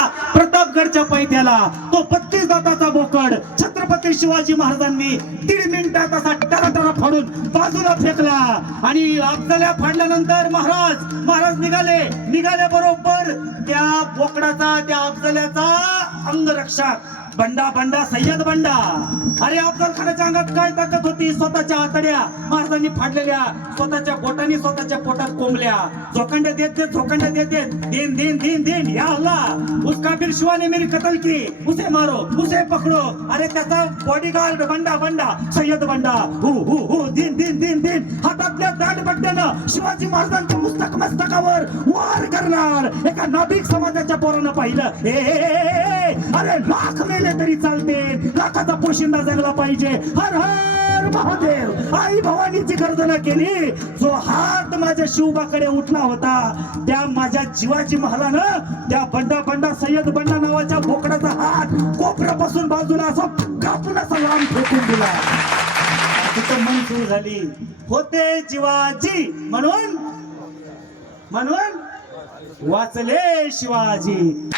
प्रतापगडच्या पैठ्याला तो 32 दाताचा बोकड छत्रपती शिवाजी महाराजांनी 1.5 मिनिटात असा टराटरा फाडून बाजूला फेकला आणि अफजल्या फाडल्यानंतर महाराज निघाले बरोबर त्या बोकडाचा त्या अफजल्याचा अंगरक्षक बंडा सय्यद बंडा. अरे अफजल खानाच्या अंगात काय ताकद होती, स्वतःच्या आतड्या महाराजांनी फाडलेल्या, स्वतःच्या बोटांनी स्वतःच्या पोटात कोंबल्या, झोकांड्या देत दिन या अल्लाह उस काफिर शिवा ने मेरी कत्ल की, उसे मारो उसे पकडो. अरे त्याचा बॉडीगार्ड बंडा सय्यद बंडा हु दिन हातातल्या दांडपट्ट्यानं शिवाजी महाराजांच्या मस्तकावर वार करणार. एका नाभिक समाजाच्या पोरानं पाहिलं, अरे लाख मेले तरी चालते, लाखाचा पोशिंदा जगला पाहिजे. हर हर महादेव. आई भवानीची गर्जना केली. जो हात माझ्या शिवबाकडे उठला होता त्या माझ्या जीवाची महालानं त्या बंडा सय्यद बंडा नावाच्या बोकडाचा हात कोपऱ्यापासून बाजूला असा कापून असा लांब फेकून दिला. तिथं मंजूर झाली होते जीवाजी म्हणून वाचले शिवाजी.